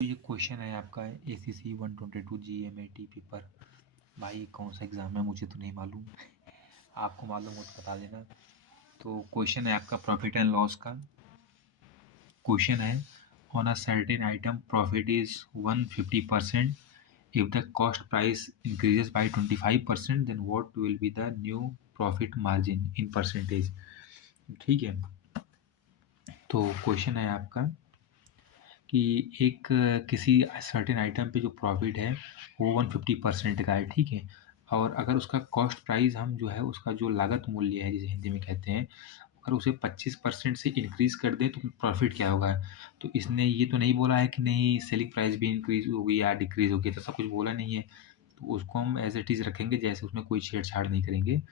ये क्वेश्चन है आपका ACC 122 GMAT पेपर। भाई कौन सा एग्ज़ाम है मुझे तो नहीं मालूम, आपको मालूम हो तो बता देना। तो क्वेश्चन है आपका प्रॉफिट एंड लॉस का। क्वेश्चन है on a certain item profit is 150%, if the cost price increases by 25% then what will be the new profit margin in percentage. ठीक है, तो क्वेश्चन है आपका कि एक किसी सर्टेन आइटम पे जो प्रॉफिट है वो 150% का है, ठीक है। और अगर उसका कॉस्ट प्राइस हम जो है उसका जो लागत मूल्य है जिसे हिंदी में कहते हैं, अगर उसे 25% से इंक्रीज़ कर दें तो प्रॉफिट क्या होगा। तो इसने ये तो नहीं बोला है कि नहीं सेलिंग प्राइस भी इंक्रीज़ होगी या डिक्रीज़ होगी, तो ऐसा कुछ बोला नहीं है। तो उसको हम एज इट इज़ रखेंगे, जैसे उसमें कोई छेड़छाड़ नहीं करेंगे।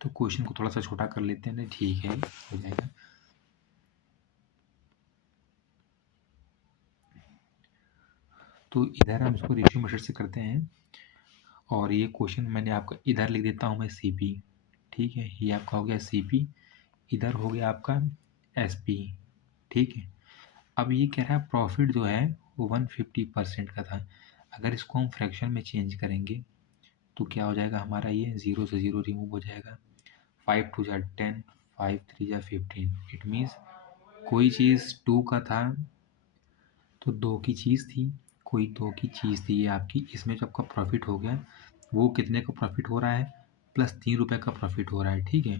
तो क्वेश्चन को थोड़ा सा छोटा कर लेते हैं ना, ठीक है, हो जाएगा। तो इधर हम इसको रेशियो मेथड से करते हैं और ये क्वेश्चन मैंने आपका इधर लिख देता हूँ मैं CP, ठीक है। ये आपका हो गया CP, इधर हो गया आपका SP, ठीक है। अब ये कह रहा है प्रॉफिट जो है वो 150% का था। अगर इसको हम फ्रैक्शन में चेंज करेंगे तो क्या हो जाएगा हमारा, ये 0 से 0 रिमूव हो जाएगा। 5 2 जा 10, 5 3 जा 15। इट मीन्स कोई चीज़ 2 का था तो 2 की चीज़ थी, कोई 2 की चीज़ थी ये आपकी। इसमें जो आपका प्रॉफिट हो गया वो कितने का प्रॉफिट हो रहा है, प्लस 3 रुपये का प्रॉफिट हो रहा है, ठीक है।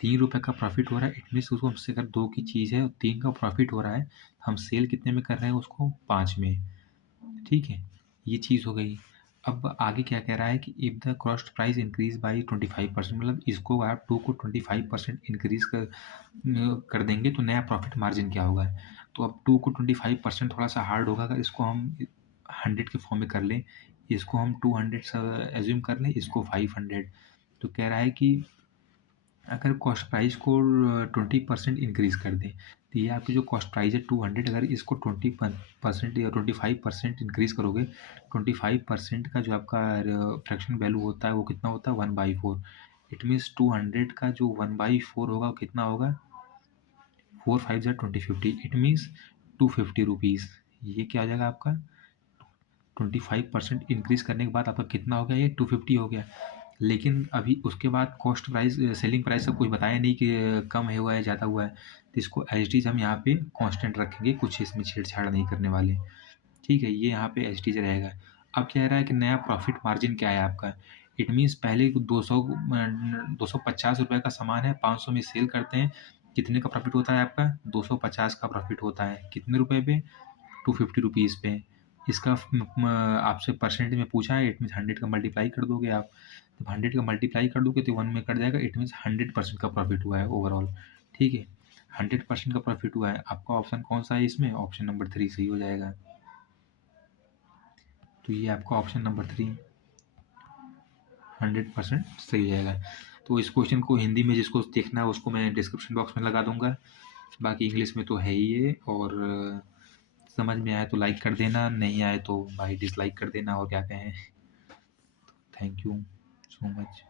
3 रुपये का प्रॉफिट हो रहा है, इट मीन्स उसको हमसे अगर 2 की चीज़ है और 3 का प्रॉफिट हो रहा है, हम सेल कितने में कर रहे हैं उसको, 5 में, ठीक है। ये चीज़ हो गई। अब आगे क्या कह रहा है कि if the cost price increase by 25%, मतलब इसको आप 2 को 25% इंक्रीज कर देंगे तो नया प्रॉफिट मार्जिन क्या होगा। तो अब 2 को 25% थोड़ा सा हार्ड होगा, अगर इसको हम 100 के फॉर्म में कर लें, इसको हम 200 एज्यूम कर लें, इसको 500। तो कह रहा है कि अगर कॉस्ट प्राइस को 20% इंक्रीज़ कर दें, तो ये आपकी जो कॉस्ट प्राइस है 200, अगर इसको 20% या 25% इंक्रीज़ करोगे, 25% का जो आपका फ्रैक्शन वैल्यू होता है वो कितना होता है, 1/4। इट मीन्स 200 का जो 1/4 होगा वो कितना होगा, 4 5 जा 20 50, इट मीन्स 250 रुपीज़। ये क्या हो जाएगा आपका, 25% इंक्रीज़ करने के बाद आपका कितना हो गया, ये 250 हो गया। लेकिन अभी उसके बाद कॉस्ट प्राइस सेलिंग प्राइस का कुछ बताया नहीं कि कम है हुआ है, ज़्यादा हुआ है। तो इसको एज इट इज़ हम यहाँ पे कांस्टेंट रखेंगे, कुछ इसमें छेड़छाड़ नहीं करने वाले, ठीक है। ये यहाँ पे एज इट इज़ रहेगा। अब कह रहा है कि नया प्रॉफिट मार्जिन क्या है आपका। इट मीन्स पहले 250 रुपये का सामान है, 500 में सेल करते हैं, कितने का प्रॉफिट होता है आपका, 250 का प्रॉफिट होता है, कितने रुपए पे, 250 रुपीज़ पे। इसका आपसे परसेंट में पूछा है, इट मीन्स 100 का मल्टीप्लाई कर दोगे आप। जब 100 का मल्टीप्लाई कर दोगे तो 1 में कट जाएगा, इट मीन्स 100% का प्रॉफिट हुआ है ओवरऑल, ठीक है। 100% का प्रॉफिट हुआ है। आपका ऑप्शन कौन सा है इसमें, ऑप्शन नंबर 3 सही हो जाएगा। तो ये आपका ऑप्शन नंबर 3 100% सही हो जाएगा। तो इस क्वेश्चन को हिंदी में जिसको देखना है उसको मैं डिस्क्रिप्शन बॉक्स में लगा दूंगा, बाकी इंग्लिश में तो है ही ये। और समझ में आए तो लाइक कर देना, नहीं आए तो भाई डिसलाइक कर देना, और क्या कहें। Thank you so much.